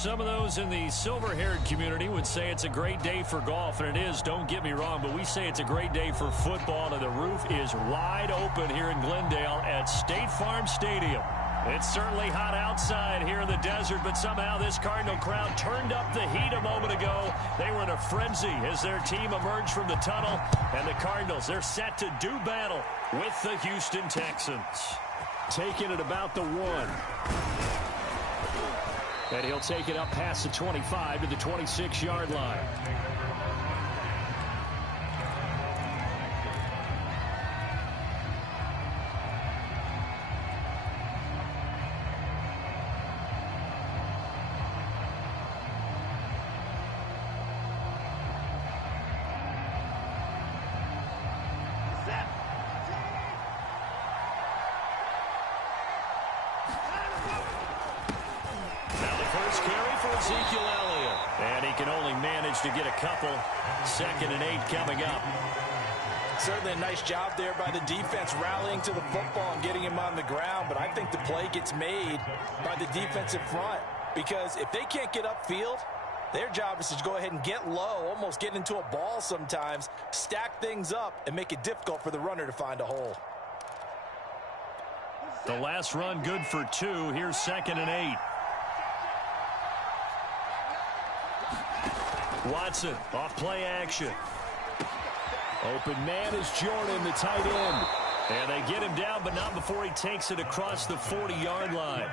Some of those in the silver-haired community would say it's a great day for golf, and it is, don't get me wrong, but we say it's a great day for football, and the roof is wide open here in Glendale at State Farm Stadium. It's certainly hot outside here in the desert, but somehow this Cardinal crowd turned up the heat a moment ago. They were in a frenzy as their team emerged from the tunnel, and the Cardinals, they're set to do battle with the Houston Texans. Taking it about the 1. And he'll take it up past the 25 to the 26-yard line. To get a couple. 2nd and 8 coming up. Certainly a nice job there by the defense rallying to the football and getting him on the ground, but I think the play gets made by the defensive front, because if they can't get upfield, their job is to go ahead and get low, almost get into a ball sometimes, stack things up, and make it difficult for the runner to find a hole. The last run good for 2. Here's 2nd and 8. Watson, off play action. Open man is Jordan, the tight end. And they get him down, but not before he takes it across the 40-yard line.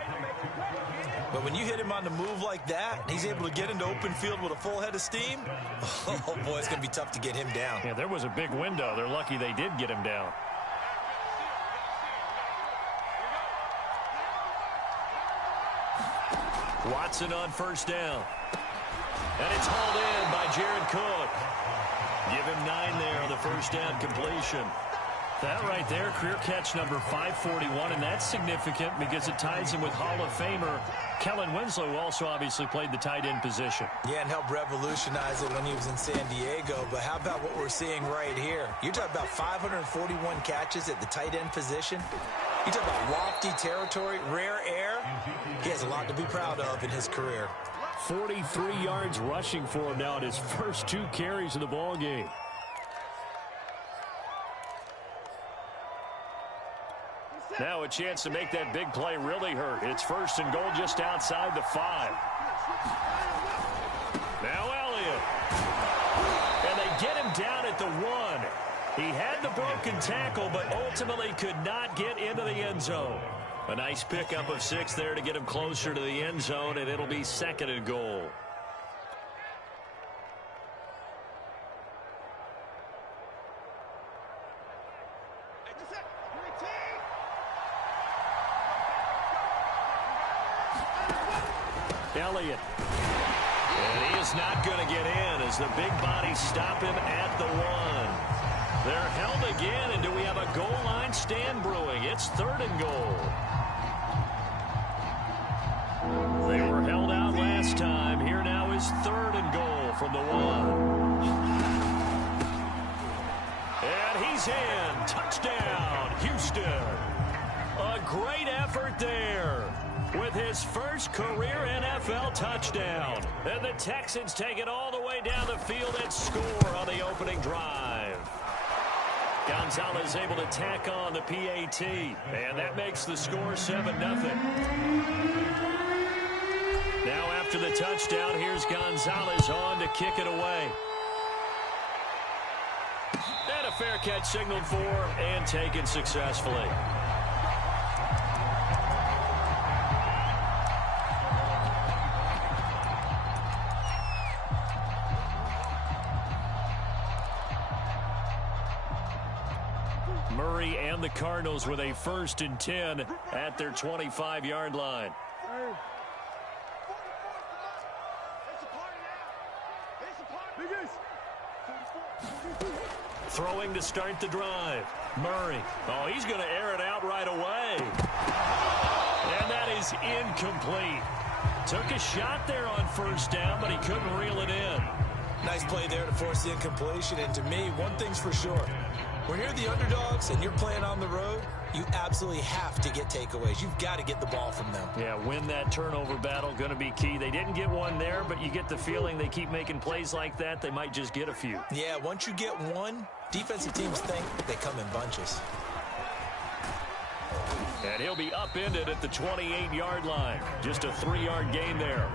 But when you hit him on the move like that, he's able to get into open field with a full head of steam. Oh, boy, it's going to be tough to get him down. Yeah, there was a big window. They're lucky they did get him down. Watson on first down. And it's hauled in by Jared Cook. Give him 9 there on the first down completion. That right there, career catch number 541, and that's significant because it ties him with Hall of Famer Kellen Winslow, who also obviously played the tight end position. Yeah, and helped revolutionize it when he was in San Diego. But how about what we're seeing right here? You're talking about 541 catches at the tight end position. You talk about lofty territory, rare air. He has a lot to be proud of in his career. 43 yards rushing for him now in his first 2 carries of the ball game. Now a chance to make that big play really hurt. It's 1st and goal just outside the 5. Now Elliott. And they get him down at the 1. He had the broken tackle, but ultimately could not get into the end zone. A nice pickup of 6 there to get him closer to the end zone, and it'll be 2nd and goal. Elliott. And he is not going to get in as the big bodies stop him at the 1. They're held again, and do we have a goal line stand brewing? It's 3rd and goal. They were held out last time. Here now is 3rd and goal from the 1. And he's in. Touchdown, Houston. A great effort there with his first career NFL touchdown. And the Texans take it all the way down the field and score on the opening drive. Gonzalez able to tack on the PAT, and that makes the score 7-0. Now after the touchdown, here's Gonzalez on to kick it away. And a fair catch signaled for and taken successfully. Murray and the Cardinals with a 1st and 10 at their 25-yard line. Throwing to start the drive. Murray. Oh, he's going to air it out right away. And that is incomplete. Took a shot there on first down, but he couldn't reel it in. Nice play there to force the incompletion. And to me, one thing's for sure. When you're the underdogs and you're playing on the road, you absolutely have to get takeaways. You've got to get the ball from them. Yeah, win that turnover battle, going to be key. They didn't get one there, but you get the feeling they keep making plays like that, they might just get a few. Yeah, once you get one, defensive teams think they come in bunches. And he'll be upended at the 28-yard line. Just a 3-yard gain there.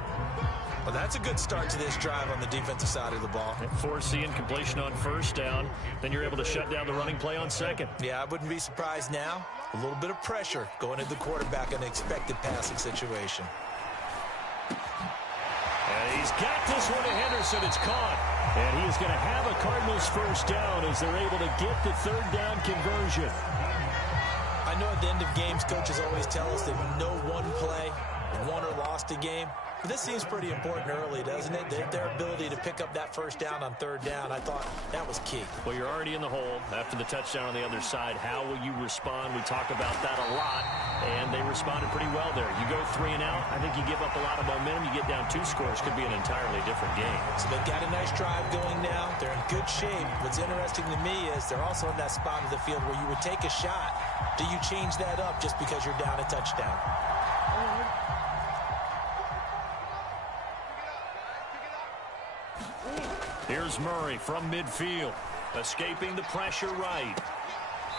Well, that's a good start to this drive on the defensive side of the ball. Force the incompletion on first down. Then you're able to shut down the running play on second. Yeah, I wouldn't be surprised now. A little bit of pressure going into the quarterback in an expected passing situation. And he's got this one to Henderson. It's caught. And he is going to have a Cardinals first down as they're able to get the third down conversion. I know at the end of games, coaches always tell us that no one play won or lost a game. But this seems pretty important early, doesn't it? Their ability to pick up that first down on third down, I thought that was key. Well, you're already in the hole after the touchdown on the other side. How will you respond? We talk about that a lot, and they responded pretty well there. You go 3 and out, I think you give up a lot of momentum. You get down 2 scores, could be an entirely different game. So they've got a nice drive going now. They're in good shape. What's interesting to me is they're also in that spot of the field where you would take a shot. Do you change that up just because you're down a touchdown? Here's Murray from midfield, escaping the pressure right.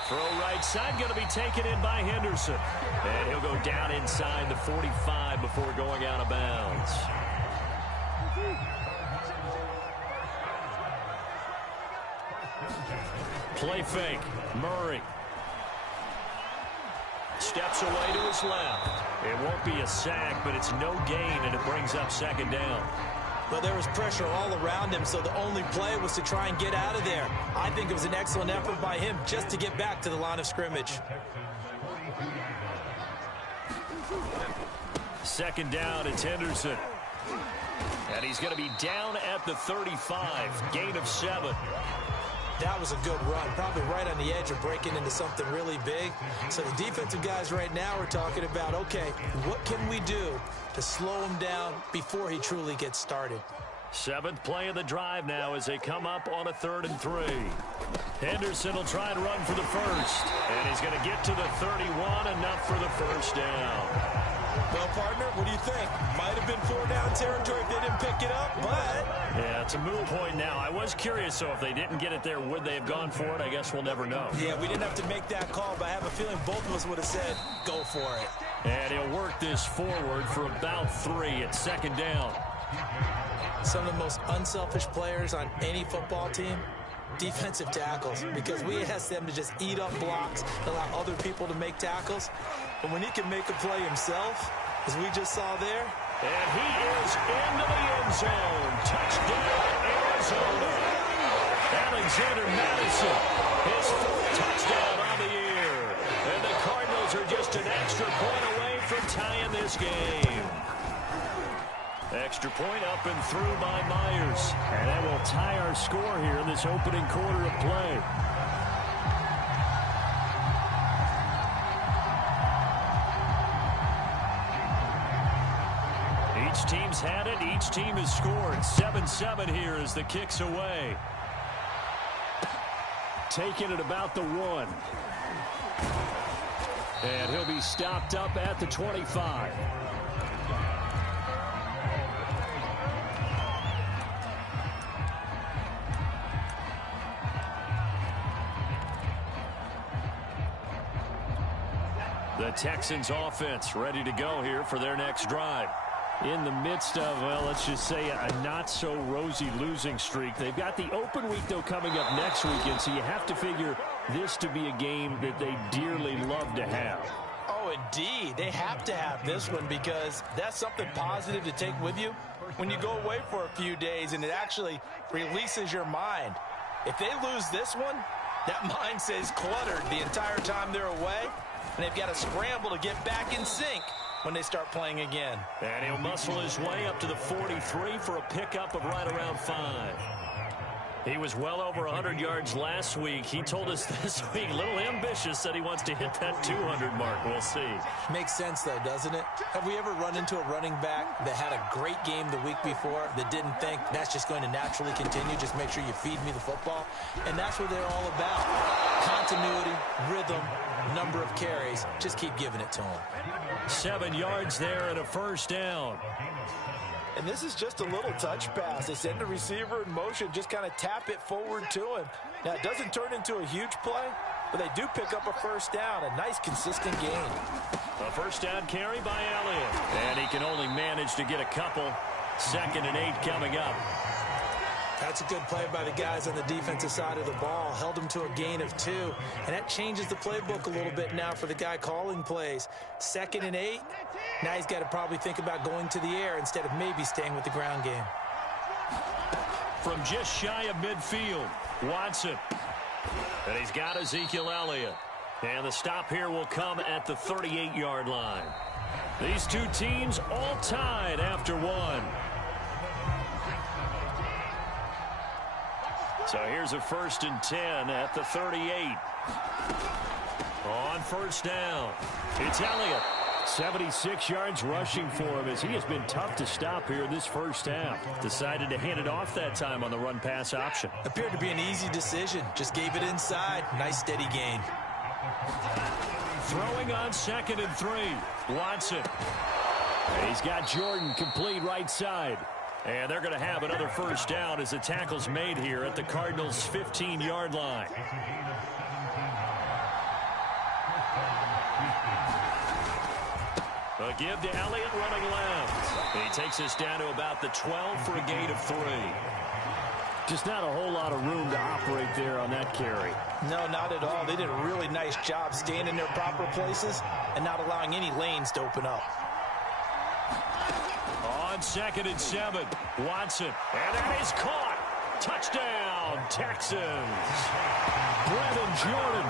Throw right side, going to be taken in by Henderson. And he'll go down inside the 45 before going out of bounds. Play fake, Murray. Steps away to his left. It won't be a sack, but it's no gain, and it brings up second down. Well, there was pressure all around him, so the only play was to try and get out of there. I think it was an excellent effort by him just to get back to the line of scrimmage. Second down, it's Henderson. And he's going to be down at the 35, gain of 7. That was a good run, probably right on the edge of breaking into something really big. So the defensive guys right now are talking about, okay, what can we do to slow him down before he truly gets started? 7th play of the drive now as they come up on a 3rd and 3. Henderson will try and run for the first. And he's going to get to the 31, enough for the first down. Well, partner, what do you think? Might have been 4-down territory if they didn't pick it up, but... Yeah, it's a moot point now. I was curious, so if they didn't get it there, would they have gone for it? I guess we'll never know. Yeah, we didn't have to make that call, but I have a feeling both of us would have said, go for it. And he'll work this forward for about 3 at second down. Some of the most unselfish players on any football team, defensive tackles, because we ask them to just eat up blocks, allow other people to make tackles. But when he can make a play himself, as we just saw there. And he is into the end zone. Touchdown, Arizona. Alexander Madison, his 4th touchdown on the year. And the Cardinals are just an extra point away from tying this game. Extra point up and through by Myers. And that will tie our score here in this opening quarter of play. Each team's had it. Each team has scored. 7-7 here as the kick's away. Taking it about the 1. And he'll be stopped up at the 25. The Texans offense ready to go here for their next drive. In the midst of, well, let's just say a not-so-rosy losing streak. They've got the open week, though, coming up next weekend, so you have to figure this to be a game that they dearly love to have. Oh, indeed. They have to have this one because that's something positive to take with you when you go away for a few days, and it actually releases your mind. If they lose this one, that mind stays cluttered the entire time they're away, and they've got to scramble to get back in sync when they start playing again. And he'll muscle his way up to the 43 for a pickup of right around 5. He was well over 100 yards last week. He told us this week, a little ambitious, that he wants to hit that 200 mark. We'll see. Makes sense, though, doesn't it? Have we ever run into a running back that had a great game the week before that didn't think that's just going to naturally continue? Just make sure you feed me the football. And that's what they're all about. Continuity, rhythm, number of carries. Just keep giving it to him. 7 yards there and a first down. And this is just a little touch pass. They send the receiver in motion, just kind of tap it forward to him. Now, it doesn't turn into a huge play, but they do pick up a first down. A nice, consistent gain. A first down carry by Elliott. And he can only manage to get a couple. 2nd and 8 coming up. That's a good play by the guys on the defensive side of the ball. Held him to a gain of 2. And that changes the playbook a little bit now for the guy calling plays. 2nd and 8. Now he's got to probably think about going to the air instead of maybe staying with the ground game. From just shy of midfield, Watson. And he's got Ezekiel Elliott. And the stop here will come at the 38-yard line. These two teams all tied after 1. So here's a 1st and 10 at the 38. On first down, it's Elliott. 76 yards rushing for him as he has been tough to stop here this first half. Decided to hand it off that time on the run-pass option. Appeared to be an easy decision. Just gave it inside. Nice steady gain. Throwing on 2nd and 3. Watson. He's got Jordan complete right side. And they're going to have another first down as the tackle's made here at the Cardinals' 15-yard line. A give to Elliott running left. And he takes us down to about the 12 for a gain of 3. Just not a whole lot of room to operate there on that carry. No, not at all. They did a really nice job staying in their proper places and not allowing any lanes to open up. On 2nd and 7, Watson. And that is caught. Touchdown, Texans. Brevin Jordan,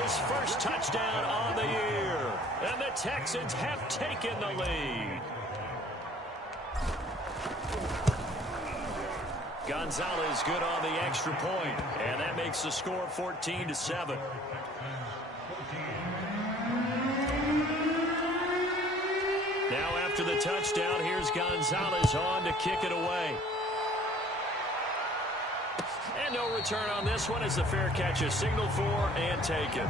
his first touchdown on the year. And the Texans have taken the lead. Gonzalez good on the extra point, and that makes the score 14-7. Now after the touchdown, here's Gonzalez on to kick it away. And no return on this one as the fair catch is signaled for and taken.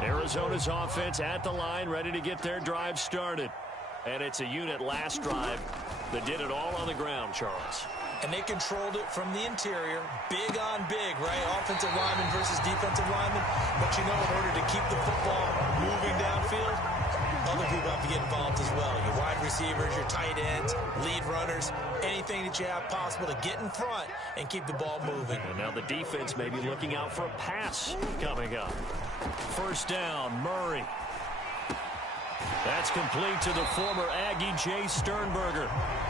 Arizona's offense at the line, ready to get their drive started. And it's a unit last drive that did it all on the ground, Charles. And they controlled it from the interior. Big on big, right? Offensive lineman versus defensive lineman. But you know, in order to keep the football moving downfield, other people have to get involved as well. Your wide receivers, your tight ends, lead runners, anything that you have possible to get in front and keep the ball moving. And now the defense may be looking out for a pass coming up. First down, Murray. That's complete to the former Aggie, Jay Sternberger.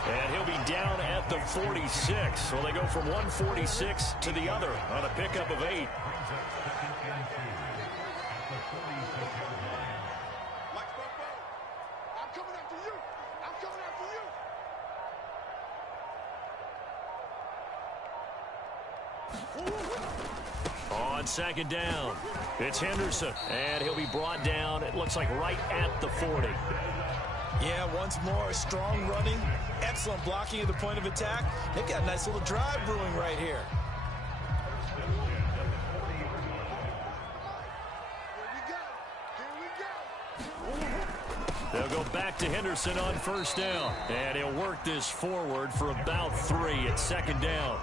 And he'll be down at the 46. So they go from 146 to the other on a pickup of 8. On 2nd down, it's Henderson, and he'll be brought down, it looks like right at the 40. Yeah, once more, strong running, excellent blocking at the point of attack. They've got a nice little drive brewing right here. They'll go back to Henderson on first down, and he'll work this forward for about 3 at 2nd down.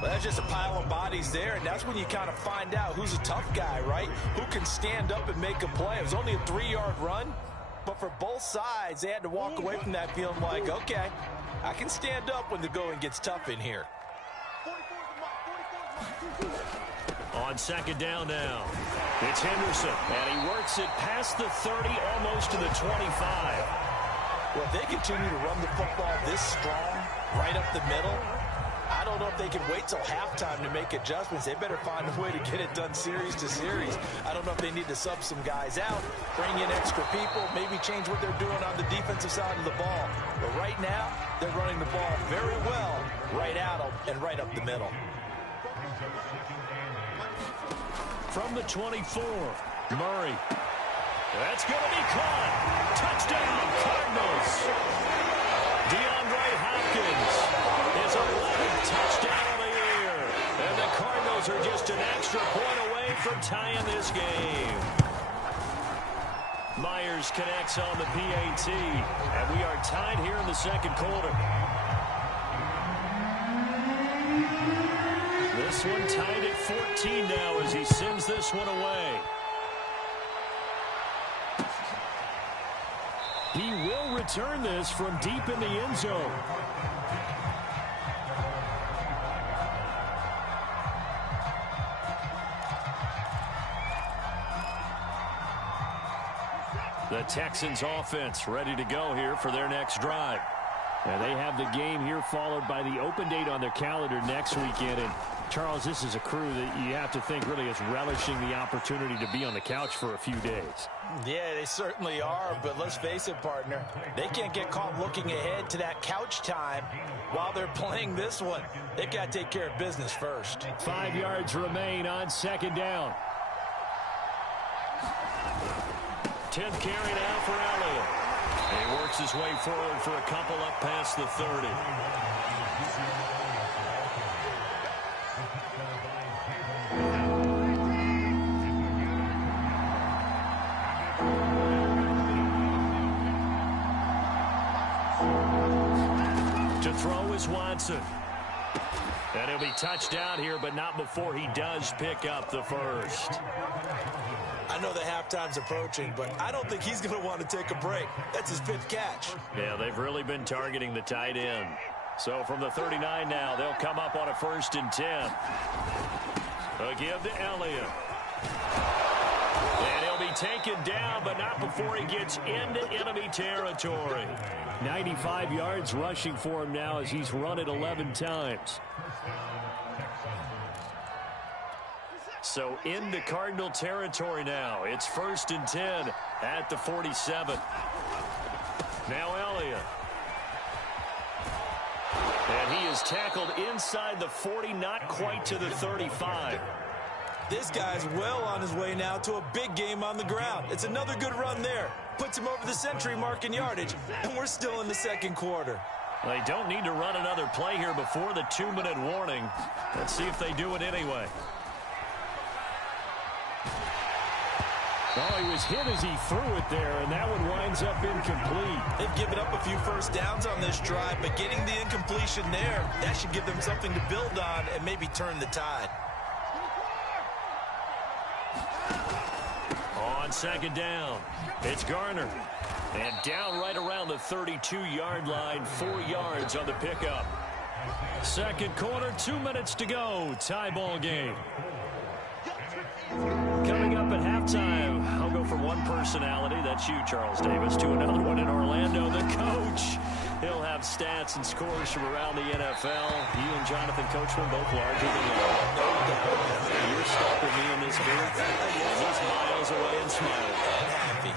Well, that's just a pile of bodies there, and that's when you kind of find out who's a tough guy, right? Who can stand up and make a play. It was only a 3-yard run, but for both sides, they had to walk away from that feeling like, okay, I can stand up when the going gets tough in here. On 2nd down now, it's Henderson, and he works it past the 30, almost to the 25. Well, if they continue to run the football this strong, right up the middle, I don't know if they can wait till halftime to make adjustments. They better find a way to get it done series to series. I don't know if they need to sub some guys out, bring in extra people, maybe change what they're doing on the defensive side of the ball. But right now, they're running the ball very well right out and right up the middle. From the 24, Murray. That's going to be caught. Touchdown, Cardinals. Cardinals are just an extra point away from tying this game. Myers connects on the PAT, and we are tied here in the second quarter. This one tied at 14 now as he sends this one away. He will return this from deep in the end zone. The Texans offense ready to go here for their next drive. And they have the game here followed by the open date on their calendar next weekend. And Charles, this is a crew that you have to think really is relishing the opportunity to be on the couch for a few days. Yeah, they certainly are, but let's face it, partner. They can't get caught looking ahead to that couch time while they're playing this one. They've got to take care of business first. 5 yards remain on second down. 10th carry now for Elliott. He works his way forward for a couple up past the 30. To throw is Watson. And he'll be touched down here, but not before he does pick up the first. I know the halftime's approaching, but I don't think he's going to want to take a break. That's his 5th catch. Yeah, they've really been targeting the tight end. So from the 39 now, they'll come up on a 1st and 10. A give to Elliott. And he'll be taken down, but not before he gets into enemy territory. 95 yards rushing for him now as he's run it 11 times. So into Cardinal territory now. It's 1st and 10 at the 47. Now Elliott. And he is tackled inside the 40, not quite to the 35. This guy's well on his way now to a big game on the ground. It's another good run there. Puts him over the century mark in yardage, and we're still in the second quarter. They don't need to run another play here before the 2-minute warning. Let's see if they do it anyway. Oh, he was hit as he threw it there, and that one winds up incomplete. They've given up a few first downs on this drive, but getting the incompletion there, that should give them something to build on and maybe turn the tide. On second down, it's Garner. And down right around the 32-yard line, 4 yards on the pickup. Second quarter, 2 minutes to go. Tie ball game. Coming up at halftime, I'll go from one personality, that's you, Charles Davis, to another one in Orlando, the coach. He'll have stats and scores from around the NFL. You and Jonathan Coachman both larger than life. No doubt. You're stuck with me in this booth. He's miles away and smiling. And happy.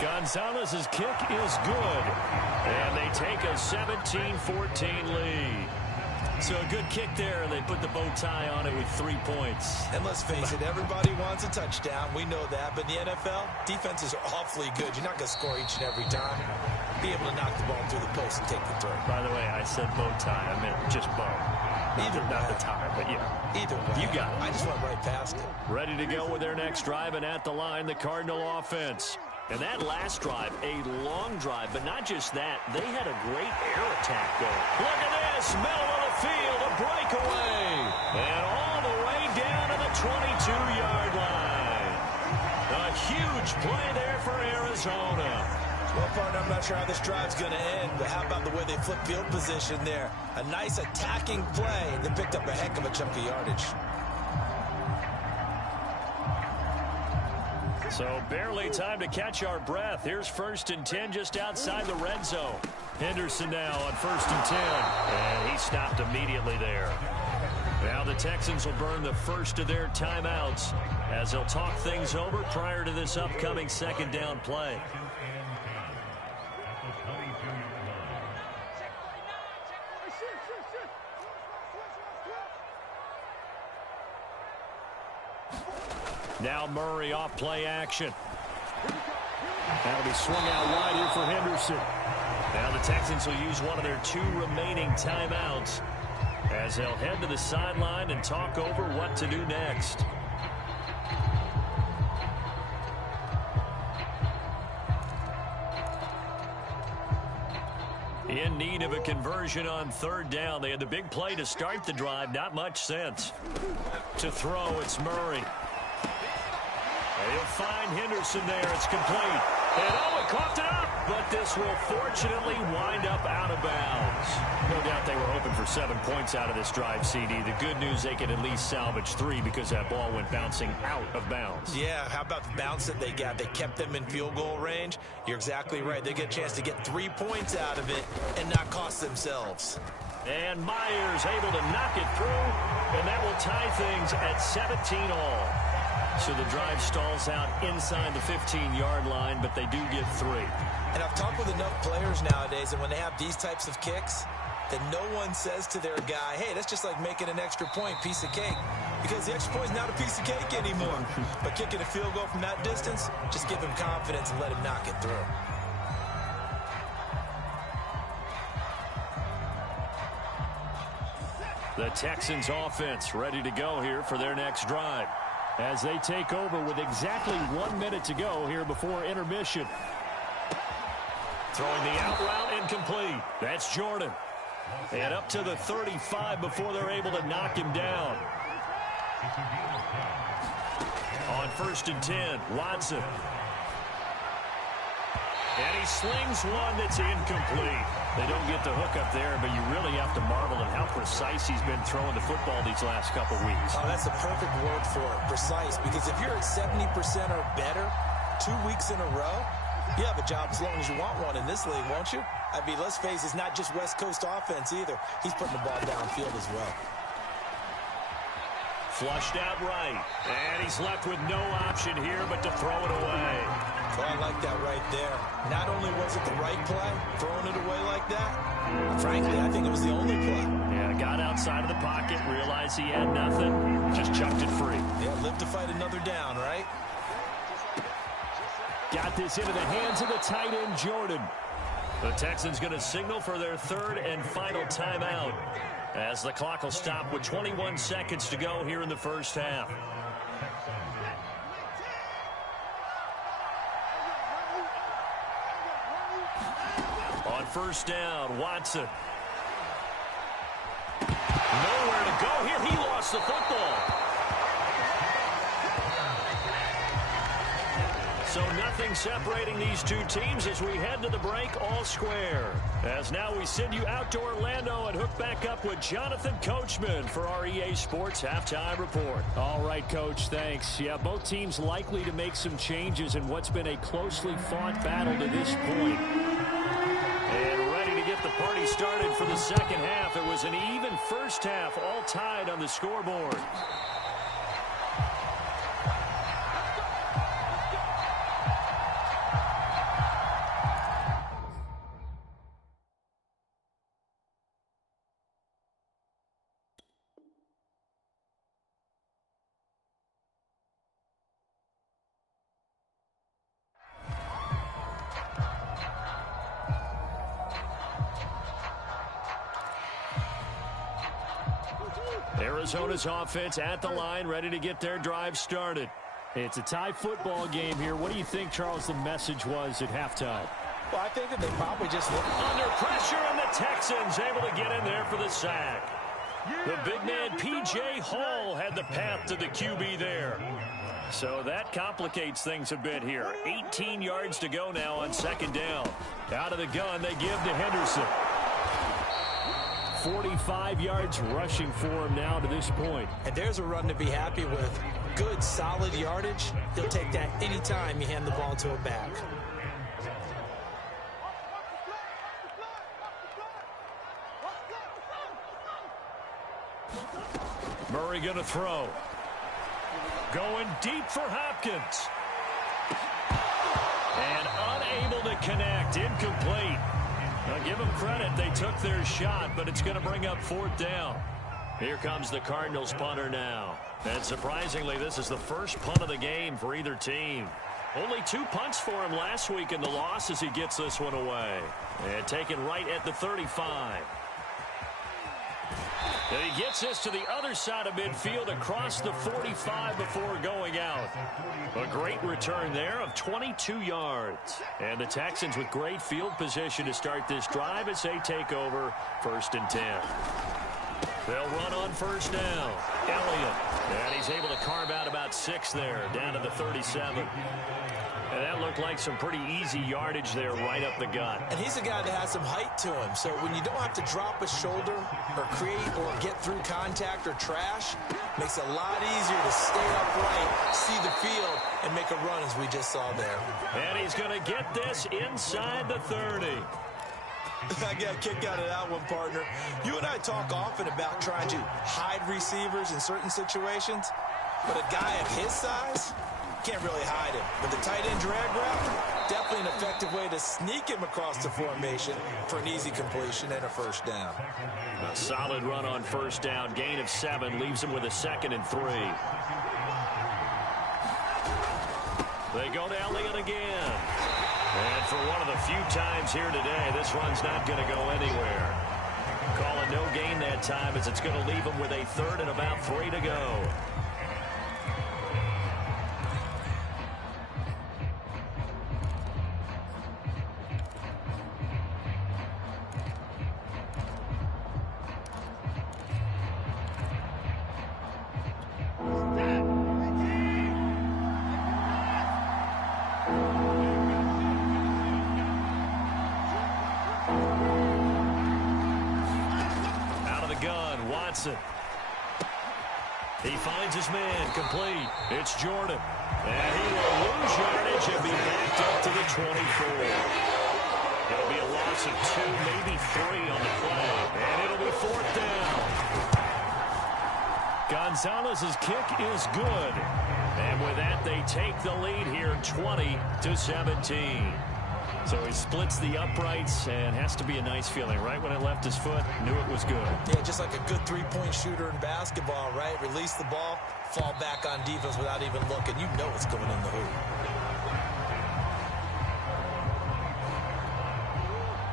Gonzalez's kick is good. And they take a 17-14 lead. So a good kick there, and they put the bow tie on it with 3 points. And let's face it, everybody wants a touchdown. We know that. But in the NFL, defenses are awfully good. You're not going to score each and every time. Be able to knock the ball through the post and take the throw. By the way, I said bow tie. I meant just bow. Not the tie, but yeah. Either way. You got it. I just went right past it. Ready to go with their next drive, and at the line, the Cardinal offense. And that last drive, a long drive, but not just that. They had a great air attack going. Look at this, middle of the field, a breakaway. And all the way down to the 22-yard line. A huge play there for Arizona. Well, partner, I'm not sure how this drive's going to end, but how about the way they flip field position there? A nice attacking play. They picked up a heck of a chunk of yardage. So barely time to catch our breath. Here's 1st and 10 just outside the red zone. Henderson now on 1st and 10. And he stopped immediately there. Now the Texans will burn the first of their timeouts as they'll talk things over prior to this upcoming second down play. Now Murray off play action. That'll be swung out wide here for Henderson. Now the Texans will use one of their 2 remaining timeouts as they'll head to the sideline and talk over what to do next. In need of a conversion on 3rd down. They had the big play to start the drive. Not much sense. To throw, it's Murray. They'll find Henderson there. It's complete. And he coughed it up. But this will fortunately wind up out of bounds. No doubt they were hoping for 7 points out of this drive, CD. The good news, they could at least salvage 3 because that ball went bouncing out of bounds. Yeah, how about the bounce that they got? They kept them in field goal range. You're exactly right. They get a chance to get 3 points out of it and not cost themselves. And Myers able to knock it through. And that will tie things at 17 all. So the drive stalls out inside the 15-yard line, but they do get 3. And I've talked with enough players nowadays, and when they have these types of kicks, that no one says to their guy, hey, that's just like making an extra point, piece of cake. Because the extra point is not a piece of cake anymore. But kicking a field goal from that distance, just give him confidence and let him knock it through. The Texans offense ready to go here for their next drive, as they take over with exactly 1 minute to go here before intermission. Throwing the out route incomplete. That's Jordan. And up to the 35 before they're able to knock him down. On 1st and 10, Watson. And he slings one that's incomplete. They don't get the hook up there, but you really have to marvel at how precise he's been throwing the football these last couple weeks. Oh, that's a perfect word for it, precise, because if you're at 70% or better 2 weeks in a row, you have a job as long as you want one in this league, won't you? I mean, let's face it, it's not just West Coast offense either. He's putting the ball downfield as well. Flushed out right, and he's left with no option here but to throw it away. Oh, I like that right there. Not only was it the right play, throwing it away like that, frankly, I think it was the only play. Yeah, got outside of the pocket, realized he had nothing, just chucked it free. Yeah, live to fight another down, right? Got this into the hands of the tight end, Jordan. The Texans going to signal for their 3rd and final timeout, as the clock will stop with 21 seconds to go here in the first half. On 1st down, Watson. Nowhere to go here. He lost the football. So nothing separating these 2 teams as we head to the break, all square. As now we send you out to Orlando and hook back up with Jonathan Coachman for our EA Sports Halftime Report. All right, Coach, thanks. Yeah, both teams likely to make some changes in what's been a closely fought battle to this point. And ready to get the party started for the second half. It was an even first half, all tied on the scoreboard. Arizona's offense at the line, ready to get their drive started. It's a tie football game here. What do you think, Charles, the message was at halftime? Well, I think that they probably just looked under pressure, and the Texans able to get in there for the sack. The big man, P.J. Hall, had the path to the QB there. So that complicates things a bit here. 18 yards to go now on 2nd down. Out of the gun, they give to Henderson. 45 yards rushing for him now to this point. And there's a run to be happy with. Good, solid yardage. He'll take that anytime you hand the ball to a back. Murray going to throw. Going deep for Hopkins. And unable to connect. Incomplete. Now give them credit. They took their shot, but it's going to bring up 4th down. Here comes the Cardinals punter now. And surprisingly, this is the first punt of the game for either team. Only 2 punts for him last week in the loss as he gets this one away. And taken right at the 35. And he gets this to the other side of midfield across the 45 before going out. A great return there of 22 yards. And the Texans with great field position to start this drive as they take over 1st and 10. They'll run on 1st down. Elliott. And he's able to carve out about 6 there, down to the 37. And that looked like some pretty easy yardage there right up the gut. And he's a guy that has some height to him. So when you don't have to drop a shoulder or create or get through contact or trash, makes it a lot easier to stay upright, see the field, and make a run as we just saw there. And he's going to get this inside the 30. I got a kick out of that one, partner. You and I talk often about trying to hide receivers in certain situations, but a guy of his size can't really hide him. But the tight end drag route, definitely an effective way to sneak him across the formation for an easy completion and a 1st down. A solid run on 1st down. Gain of 7 leaves him with a 2nd and 3. They go to Elliott again. And for one of the few times here today, this run's not going to go anywhere. Calling no gain that time as it's going to leave him with a 3rd and about 3 to go. He finds his man complete. It's Jordan. And he will lose yardage and be backed up to the 24. It'll be a loss of 2, maybe 3 on the play. And it'll be 4th down. Gonzalez's kick is good. And with that, they take the lead here 20-17. So he splits the uprights and has to be a nice feeling. Right when it left his foot, knew it was good. Yeah, just like a good 3-point shooter in basketball, right? Release the ball, fall back on defense without even looking. You know it's going in the hoop.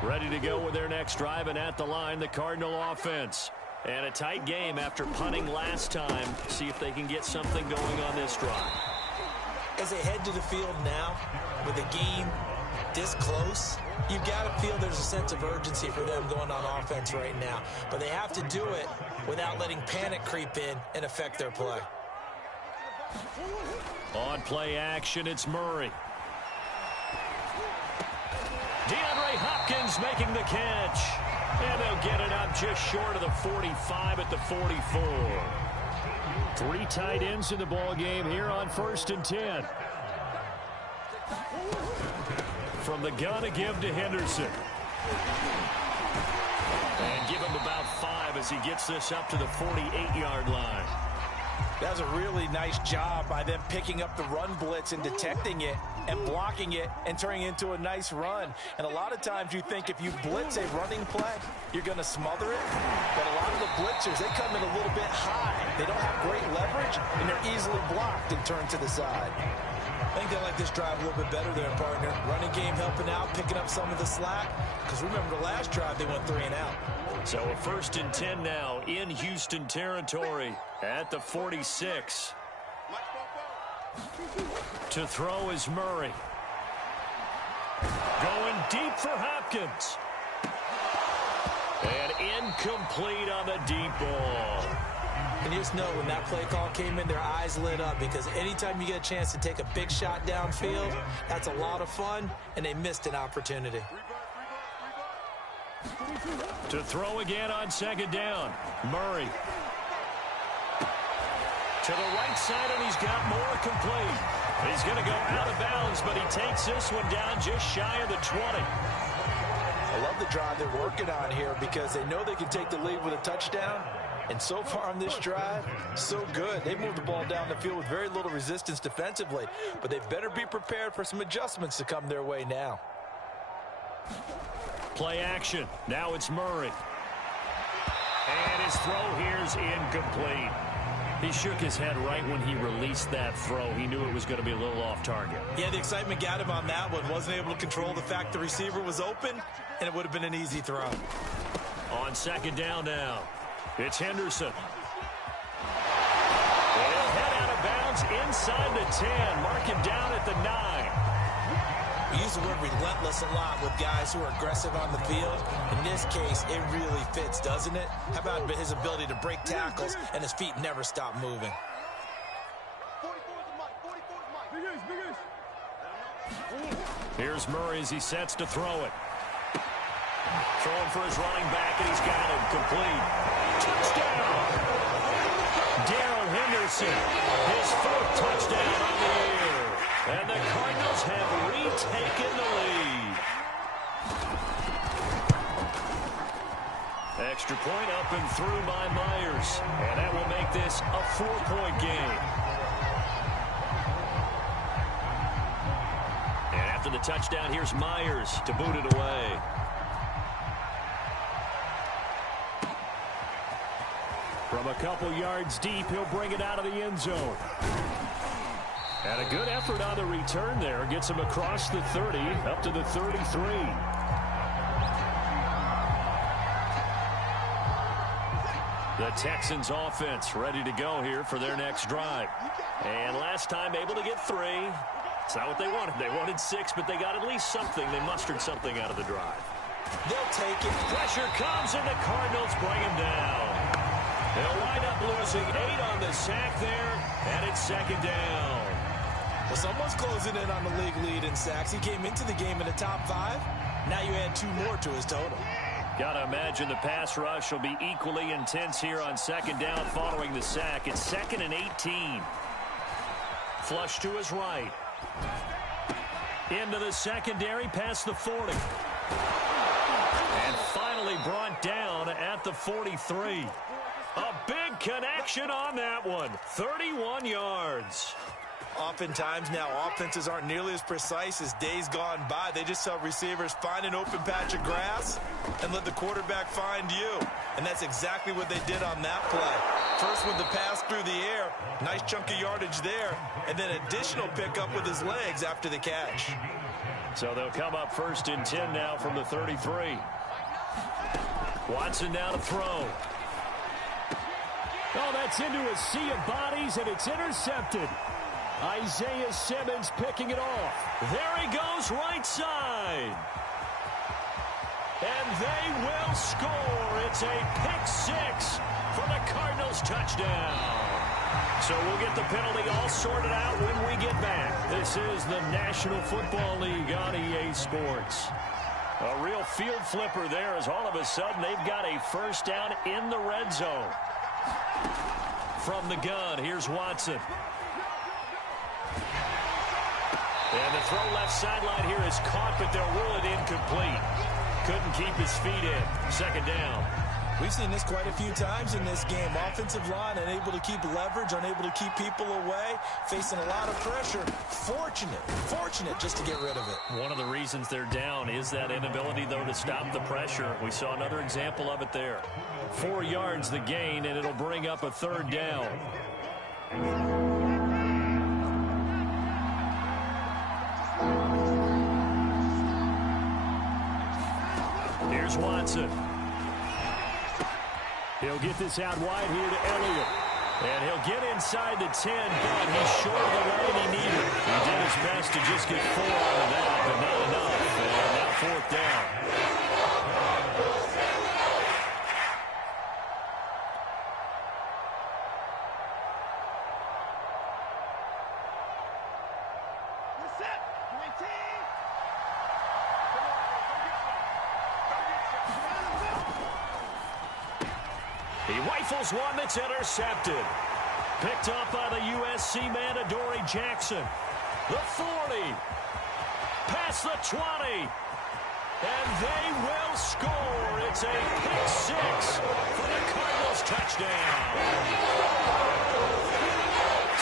Ready to go with their next drive, and at the line, the Cardinal offense. And a tight game after punting last time. See if they can get something going on this drive. As they head to the field now with a game this close, you got to feel there's a sense of urgency for them going on offense right now. But they have to do it without letting panic creep in and affect their play. On play action, it's Murray. DeAndre Hopkins making the catch. And they'll get it up just short of the 45 at the 44. 3 tight ends in the ball game here on 1st and 10. From the gun to give to Henderson. And give him about 5 as he gets this up to the 48-yard line. That was a really nice job by them picking up the run blitz and detecting it and blocking it and turning it into a nice run. And a lot of times you think if you blitz a running play, you're going to smother it. But a lot of the blitzers, they come in a little bit high. They don't have great leverage, and they're easily blocked and turned to the side. I think they like this drive a little bit better there, partner. Running game helping out, picking up some of the slack. Because remember the last drive, they went 3 and out. So a 1st and 10 now in Houston territory at the 46. To throw is Murray. Going deep for Hopkins. And incomplete on the deep ball. And you just know when that play call came in, their eyes lit up, because anytime you get a chance to take a big shot downfield, that's a lot of fun, and they missed an opportunity. To throw again on 2nd down. Murray. To the right side, and he's got more complete. He's going to go out of bounds, but he takes this one down just shy of the 20. I love the drive they're working on here because they know they can take the lead with a touchdown. And so far on this drive, so good. They moved the ball down the field with very little resistance defensively, but they better be prepared for some adjustments to come their way now. Play action. Now it's Murray. And his throw here is incomplete. He shook his head right when he released that throw. He knew it was going to be a little off target. Yeah, the excitement got him on that one. Wasn't able to control the fact the receiver was open, and it would have been an easy throw. On second down now, it's Henderson. He'll head out of bounds inside the 10. Mark him down at the 9. We use the word relentless a lot with guys who are aggressive on the field. In this case, it really fits, doesn't it? How about his ability to break tackles and his feet never stop moving? Here's Murray as he sets to throw it. Throwing for his running back, and he's got it complete. Touchdown! Darrell Henderson, his fourth touchdown on the year. And the Cardinals have retaken the lead. Extra point up and through by Myers. And that will make this a 4-point game. And after the touchdown, here's Myers to boot it away. From a couple yards deep, he'll bring it out of the end zone. And a good effort on the return there. Gets him across the 30, up to the 33. The Texans offense ready to go here for their next drive. And last time able to get 3. It's not what they wanted. They wanted 6, but they got at least something. They mustered something out of the drive. They'll take it. Pressure comes, and the Cardinals bring him down. They'll wind up losing 8 on the sack there, and it's second down. Well, someone's closing in on the league lead in sacks. He came into the game in the top 5. Now you add 2 more to his total. Gotta imagine the pass rush will be equally intense here on second down following the sack. It's 2nd and 18. Flush to his right. Into the secondary, past the 40. And finally brought down at the 43. A big connection on that one. 31 yards. Oftentimes now offenses aren't nearly as precise as days gone by. They just tell receivers, find an open patch of grass and let the quarterback find you. And that's exactly what they did on that play. First with the pass through the air, nice chunk of yardage there, and then additional pickup with his legs after the catch. So they'll come up 1st and 10 now from the 33. Watson now to throw. Oh, that's into a sea of bodies, and it's intercepted. Isaiah Simmons picking it off. There he goes, right side. And they will score. It's a pick 6 for the Cardinals touchdown. So we'll get the penalty all sorted out when we get back. This is the National Football League on EA Sports. A real field flipper there as all of a sudden they've got a first down in the red zone. From the gun, here's Watson. And the throw left sideline here is caught, but they'll rule it incomplete. Couldn't keep his feet in. Second down. We've seen this quite a few times in this game. Offensive line unable to keep leverage, unable to keep people away, facing a lot of pressure. Fortunate just to get rid of it. One of the reasons they're down is that inability, though, to stop the pressure. We saw another example of it there. 4 yards the gain, and it'll bring up a 3rd down. Here's Watson. He'll get this out wide here to Elliott. And he'll get inside the 10, but he's short of the line he needed. He did his best to just get 4 out of that, but not enough. And now 4th down. He rifles one that's intercepted. Picked up by the USC man, Adoree Jackson. The 40. Past the 20. And they will score. It's a pick 6 for the Cardinals touchdown.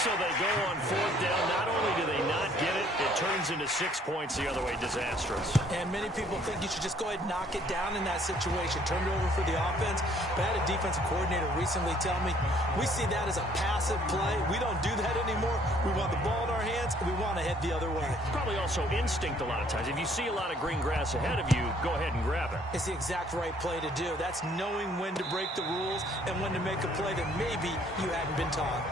So they go on 4th down. Not only do they not get it, it turns turns into 6 points the other way. Disastrous. And many people think you should just go ahead and knock it down in that situation. Turn it over for the offense. But I had a defensive coordinator recently tell me, we see that as a passive play. We don't do that anymore. We want the ball in our hands, and we want to head the other way. Probably also instinct a lot of times. If you see a lot of green grass ahead of you, go ahead and grab it. It's the exact right play to do. That's knowing when to break the rules and when to make a play that maybe you hadn't been taught.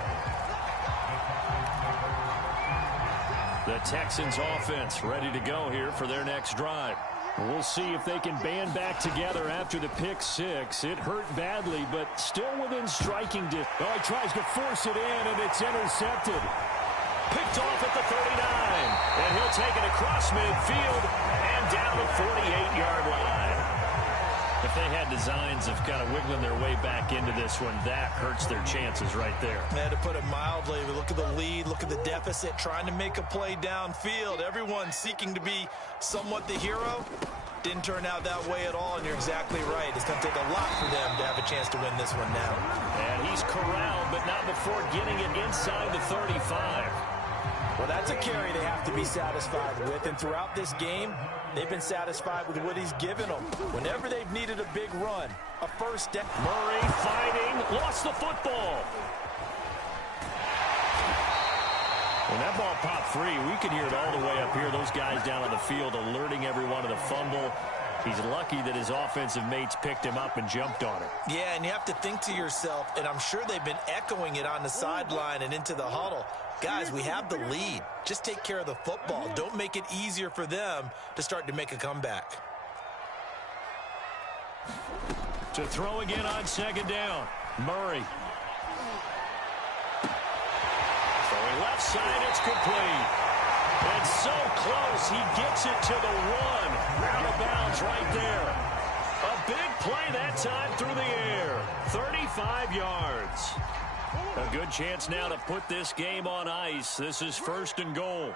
The Texans offense ready to go here for their next drive. We'll see if they can band back together after the pick six. It hurt badly, but still within striking distance. Oh, he tries to force it in, and it's intercepted. Picked off at the 39, and he'll take it across midfield and down the 48-yard line. If they had designs of kind of wiggling their way back into this one, that hurts their chances right there. To put it mildly, look at the lead, look at the deficit, trying to make a play downfield. Everyone seeking to be somewhat the hero. Didn't turn out that way at all, and you're exactly right. It's going to take a lot for them to have a chance to win this one now. And he's corralled, but not before getting it inside the 35. Well, that's a carry they have to be satisfied with, and throughout this game, they've been satisfied with what he's given them. Whenever they've needed a big run, a first down. Murray fighting, lost the football. When that ball popped free, we could hear it all the way up here. Those guys down on the field alerting everyone of the fumble. He's lucky that his offensive mates picked him up and jumped on it. Yeah, and you have to think to yourself, and I'm sure they've been echoing it on the sideline and into the huddle. Guys, we have the lead. Just take care of the football. Don't make it easier for them to start to make a comeback. To throw again on second down. Murray. Throwing left side, it's complete. And so close, he gets it to the one. Out of bounds right there. A big play that time through the air. 35 yards. A good chance now to put this game on ice. This is first and goal.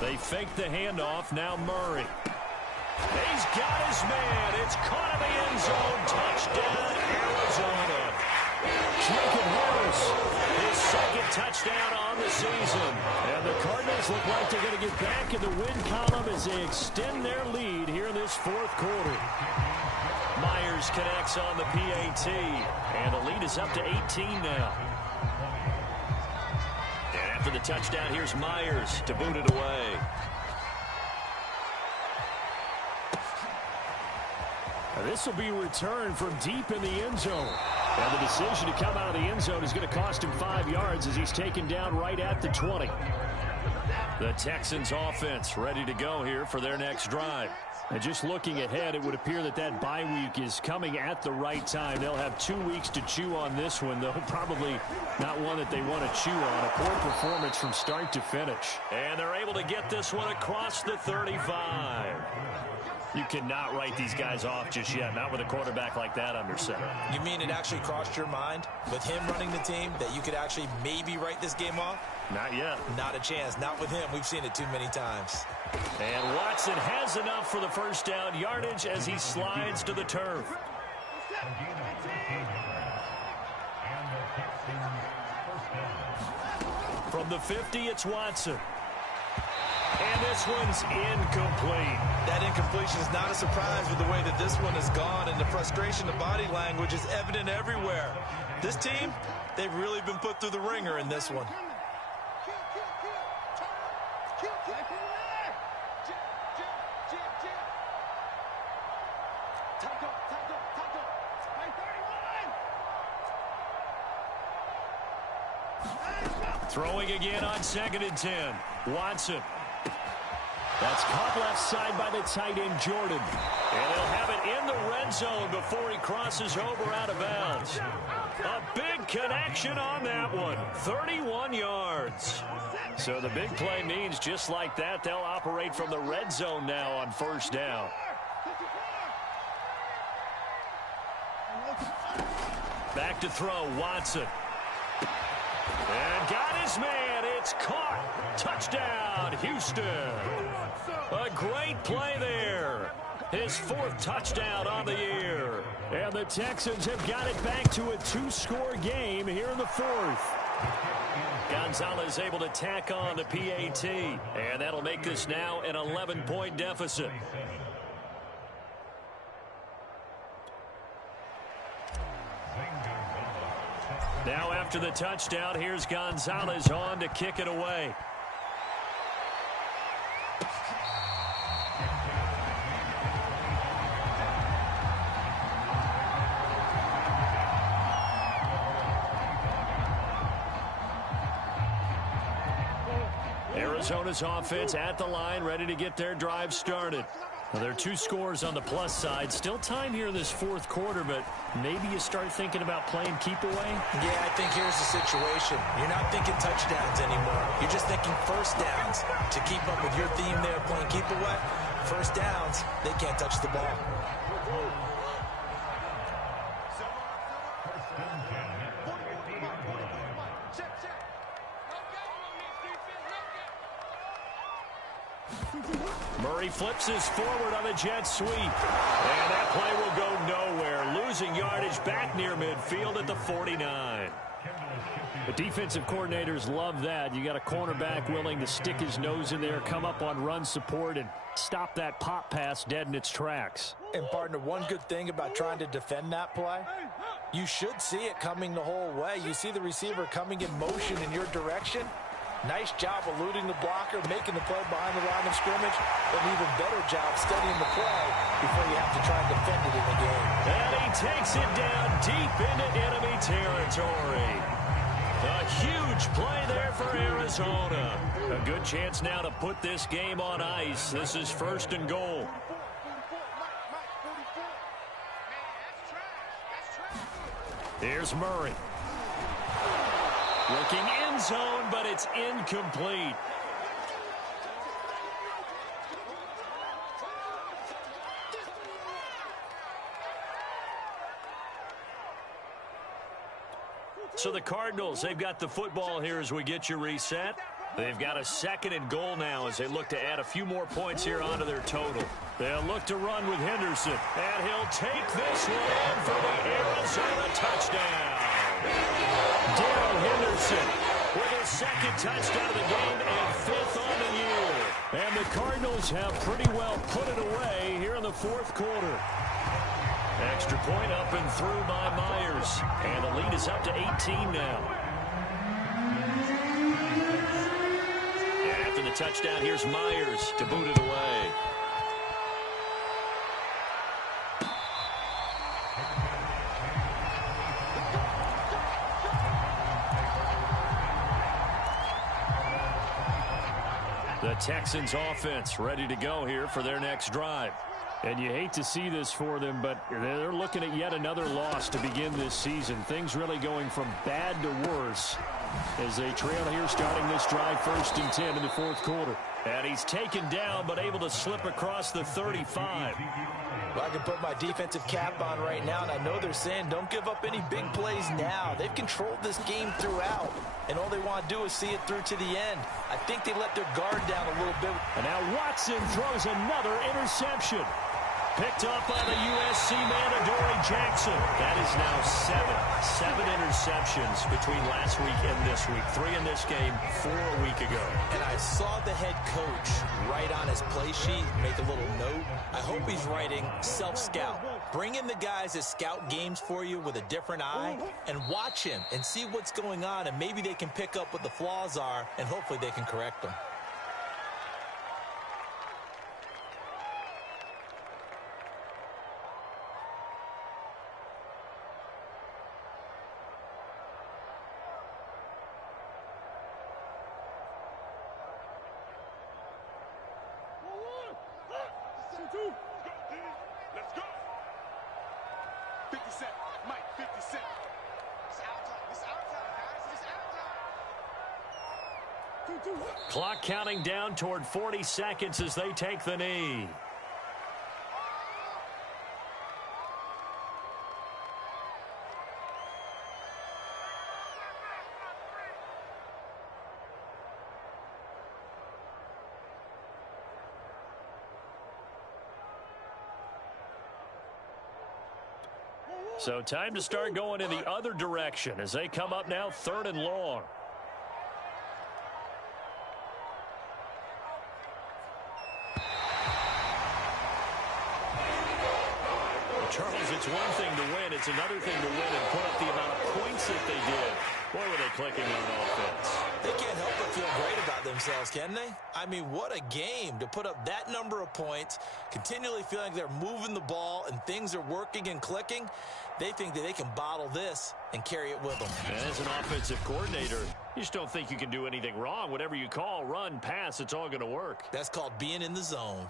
They fake the handoff. Now Murray. He's got his man. It's caught in the end zone. Touchdown, Arizona. Jacob Harris, his second touchdown on the season. And the Cardinals look like they're going to get back in the win column as they extend their lead here in this fourth quarter. Myers connects on the PAT, and the lead is up to 18 now. And after the touchdown, here's Myers to boot it away. Now this will be returned from deep in the end zone. And the decision to come out of the end zone is going to cost him 5 yards as he's taken down right at the 20. The Texans offense ready to go here for their next drive. And just looking ahead, it would appear that that bye week is coming at the right time. They'll have 2 weeks to chew on this one, though probably not one that they want to chew on. A poor performance from start to finish. And they're able to get this one across the 35. You cannot write these guys off just yet, not with a quarterback like that under center. You mean it actually crossed your mind with him running the team that you could actually maybe write this game off? Not yet. Not a chance. Not with him. We've seen it too many times. And Watson has enough for the first down yardage as he slides to the turf. From the 50, it's Watson. And this one's incomplete. That incompletion is not a surprise with the way that this one has gone, and the frustration of body language is evident everywhere. This team, they've really been put through the ringer in this one. Throwing again on 2nd and 10. Watson. That's caught left side by the tight end, Jordan. And they'll have it in the red zone before he crosses over out of bounds. A big connection on that one. 31 yards. So the big play means just like that, they'll operate from the red zone now on first down. Back to throw, Watson. And got his man. It's caught. Touchdown, Houston. A great play there. His 4th touchdown on the year. And the Texans have got it back to a 2-score game here in the 4th. Gonzalez able to tack on the PAT. And that'll make this now an 11-point deficit. Now after the touchdown, here's Gonzalez on to kick it away. Arizona's offense at the line, ready to get their drive started. Well, there are 2 scores on the plus side. Still time here in this 4th quarter, but maybe you start thinking about playing keep away? Yeah, I think here's the situation. You're not thinking touchdowns anymore. You're just thinking first downs. To keep up with your theme there, playing keep away, first downs, they can't touch the ball. Murray flips his forward on a jet sweep. And that play will go nowhere. Losing yardage back near midfield at the 49. The defensive coordinators love that. You got a cornerback willing to stick his nose in there, come up on run support, and stop that pop pass dead in its tracks. And, partner, one good thing about trying to defend that play, you should see it coming the whole way. You see the receiver coming in motion in your direction. Nice job eluding the blocker, making the play behind the line of scrimmage. An even better job studying the play before you have to try and defend it in the game. And he takes it down deep into enemy territory. A huge play there for Arizona. A good chance now to put this game on ice. This is 1st and goal. Here's Murray. Looking end zone, but it's incomplete. So the Cardinals, they've got the football here as we get you reset. They've got a 2nd and goal now as they look to add a few more points here onto their total. They'll look to run with Henderson. And he'll take this one in for the Arizona touchdown. Darrell Henderson with his 2nd touchdown of the game and 5th on the year. And the Cardinals have pretty well put it away here in the 4th quarter. Extra point up and through by Myers. And the lead is up to 18 now. And after the touchdown, here's Myers to boot it away. The Texans offense ready to go here for their next drive. And you hate to see this for them, but they're looking at yet another loss to begin this season. Things really going from bad to worse as they trail here starting this drive 1st and 10 in the 4th quarter. And he's taken down but able to slip across the 35. Well, I can put my defensive cap on right now, and I know they're saying don't give up any big plays now. They've controlled this game throughout, and all they want to do is see it through to the end. I think they let their guard down a little bit. And now Watson throws another interception. Picked up by the USC man, Adoree Jackson. That is now 7 interceptions between last week and this week. 3 in this game, 4 a week ago. And I saw the head coach write on his play sheet, make a little note. I hope he's writing self-scout. Bring in the guys that scout games for you with a different eye and watch him and see what's going on, and maybe they can pick up what the flaws are, and hopefully they can correct them. Let's go. 50 Cent. Mike, 50 Cent. It's our time. It's our time, guys. It's our time. Clock counting down toward 40 seconds as they take the knee. So time to start going in the other direction as they come up now 3rd and long. Charles, it's one thing to win. It's another thing to win and put up the amount of points that they did. Boy, were they clicking on offense. They can't help but feel great about themselves, can they? I mean, what a game to put up that number of points, continually feeling like they're moving the ball and things are working and clicking. They think that they can bottle this and carry it with them. And as an offensive coordinator, you just don't think you can do anything wrong. Whatever you call, run, pass, it's all going to work. That's called being in the zone.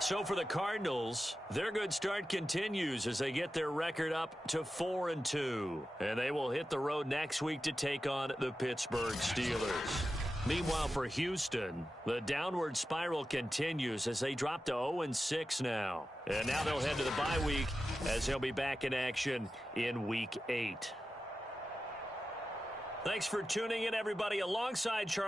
So for the Cardinals, their good start continues as they get their record up to 4-2. And they will hit the road next week to take on the Pittsburgh Steelers. Meanwhile, for Houston, the downward spiral continues as they drop to 0-6 now. And now they'll head to the bye week as they'll be back in action in Week 8. Thanks for tuning in, everybody. Alongside Charles.